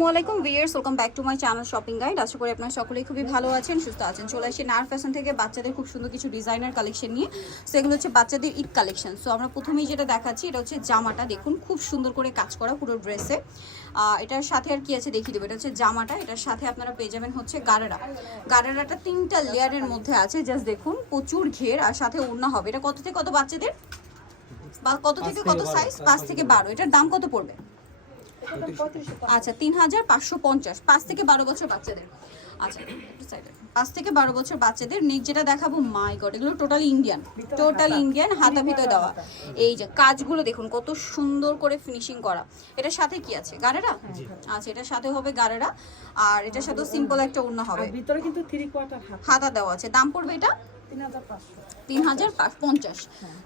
আসসালামাইকুম viewers welcome back to my channel shopping guide. আশা করি আপনারা সকলেই খুবই ভালো আছেন সুস্থ আছেন। চলে আসি নার ফ্যাশন থেকে বাচ্চাদের খুব সুন্দর কিছু ডিজাইনার কালেকশন নিয়ে। সো এগুলো হচ্ছে বাচ্চাদের ঈদ কালেকশন। সো আমরা প্রথমেই যেটা দেখাচ্ছি এটা হচ্ছে জামাটা। দেখুন খুব সুন্দর করে কাজ করা পুরো ড্রেসে। এটার সাথে আর কি আছে দেখিয়ে দেবো। এটা হচ্ছে জামাটা। এটার সাথে আপনারা পেয়ে যাবেন হচ্ছে গারারা। গারারাটা তিনটা লেয়ারের মধ্যে আছে। জাস্ট দেখুন প্রচুর ঘের আর সাথে ওড়না হবে। এটা কত থেকে কত বাচ্চাদের? বা কত থেকে কত সাইজ পাঁচ থেকে বারো। এটার দাম কত পড়বে? আচ্ছা তিন হাজার পাঁচশো পঞ্চাশ। পাঁচ থেকে বারো বছর বাচ্চাদের। আচ্ছা। পাঁচ থেকে বারো বছর বাচ্চাদের নেক যেটা দেখাবো মাই গড এগুলো টোটালি ইন্ডিয়ান টোটালি ইন্ডিয়ান হাতা ভিতরে দেওয়া। এই যে কাজগুলো দেখুন কত সুন্দর করে ফিনিশিং করা। এটার সাথে কি আছে? গাড়েরা আচ্ছা এটার সাথে হবে গাড়েরা আর এটার সাথেও সিম্পল একটা অন্য হবে। ভিতরে কিন্তু থ্রি কোয়ার্টার হাতা দেওয়া আছে। দাম পড়বে এটা? তিন হাজার পঞ্চাশ।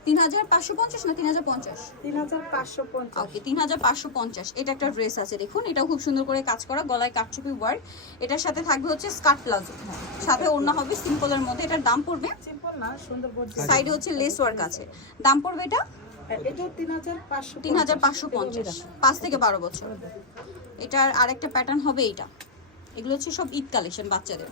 তিন হাজার পাঁচশো পঞ্চাশ না তিন হাজার পঞ্চাশ? তিন হাজার পাঁচশো পঞ্চাশ। ওকে তিন হাজার পাঁচশো পঞ্চাশ। এটা একটা ড্রেস আছে দেখুন। এটা খুব সুন্দর করে কাজ করা গলায় কাটচুপি ওয়ার্ক এটার সাথে থাকবে হচ্ছে স্কার্ট প্লাজো। সাথে ওড়না হবে সিম্পলের মধ্যে এটার দাম পড়বে। সিম্পল না সুন্দর সাইডে হচ্ছে লেস ওয়ার্ক আছে। দাম পড়বে এটা? এটাও তিন হাজার পাঁচশো পঞ্চাশ। পাঁচ থেকে বারো বছর। এটার আরেকটা প্যাটার্ন হবে এইটা। এগুলো হচ্ছে সব ঈদ কালেকশন বাচ্চাদের।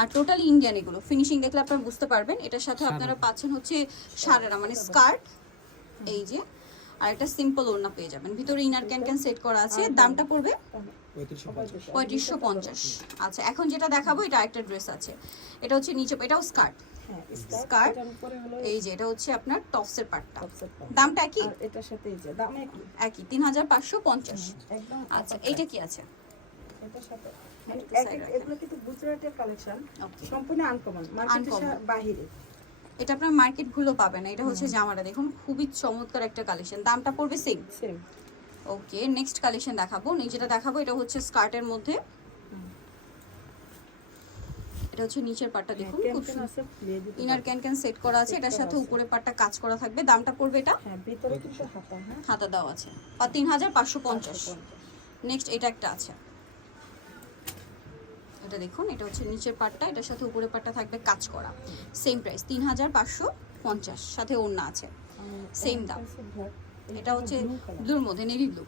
আর টোটাল ইন্ডিয়ান এগুলো। ফিনিশিং দেখলে আপনারা বুঝতে পারবেন এটার সাথে আপনারা পাচ্ছেন হচ্ছে সারারা মানে স্কার্ট এই যে। আর একটা সিম্পল ওড়না পেয়ে যাবেন। ভিতরে ইনার ক্যান ক্যান সেট করা আছে। দামটা পড়বে পঁয়ত্রিশশো পঞ্চাশ। আচ্ছা এখন যেটা দেখাবো এটা একটা ড্রেস আছে। এটা হচ্ছে নিচে এটাও স্কার্ট হ্যাঁ স্কার্ট এই যে এটা হচ্ছে আপনার টপসের পাড়। দামটা কি আর এটার সাথে দাম একই। একই তিন হাজার পাঁচশো পঞ্চাশ। আচ্ছা এইটা কি আছে? এটার সাথে একটু এক- side রাখেন। এগুলো কিন্তু গুজরাটের কালেকশন সম্পূর্ণ আনকমন মার্কেটের Uncommon। এটা আপনার মার্কেটগুলো পাবেন না এটা হচ্ছে জামাটা দেখুন খুবই চমৎকার একটা কালেকশন দামটা পড়বে same same okay next collection দেখাবো যেটা দেখাবো এটা হচ্ছে স্কার্টের মধ্যে। এটা হচ্ছে নিচের পাটটা দেখুন খুব ইনার ক্যান ক্যান সেট করা আছে এটার সাথে পাটটা কাজ করা থাকবে দামটা পড়বে এটা? হ্যাঁ হাতা হ্যাঁ। দেওয়া আছে আর তিন হাজার পাঁচশো পঞ্চাশ। নেক্সট এটা একটা আছে। দেখুন এটা হচ্ছে নিচের পাটটা এটার সাথে উপরের পাটটা থাকবে কাজ করা। সেম প্রাইস তিন হাজার পাঁচশো পঞ্চাশ সাথে ওড়না আছে। সেম দাম। এটা হচ্ছে ব্লুর মধ্যে নেভি ব্লু।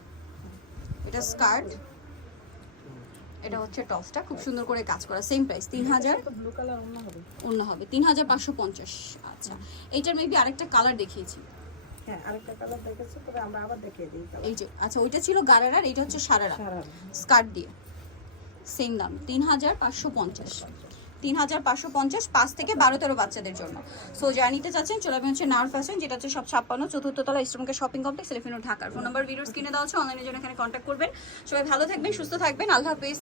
এটা স্কার্ট। এটা হচ্ছে টপসটা খুব সুন্দর করে কাজ করা। সেম প্রাইস তিন হাজার ব্লু কালার অন্য হবে। তিন হাজার পাঁচশো পঞ্চাশ আচ্ছা। এইটার মেবি আরেকটা কালার দেখিয়েছি। হ্যাঁ এই যে আচ্ছা ওইটা ছিল গারারার এইটা হচ্ছে সারারা। সারা স্কার্ট দিয়ে। সেম দাম তিন হাজার পাঁচশো পঞ্চাশ। তিন হাজার পাঁচশো পঞ্চাশ পাঁচ থেকে বারো, তেরো বাচ্চাদের জন্য। সো যারা নিতে চাচ্ছেন, চলে আমি হচ্ছে নার ফ্যাশন যেটা হচ্ছে সব ছাপ্পান্ন চতুর্থ তলা ইস্টমকে শপিং কমপ্লেক্স এলিফিনো ঢাকার ফোন নাম্বার ভিডিও কিনে দেওয়া হচ্ছে অনলাইনের জন্য এখানে কন্ট্যাক্ট করবেন। সবাই ভালো থাকবেন, সুস্থ থাকবেন। আল্লাহ হাফিজ।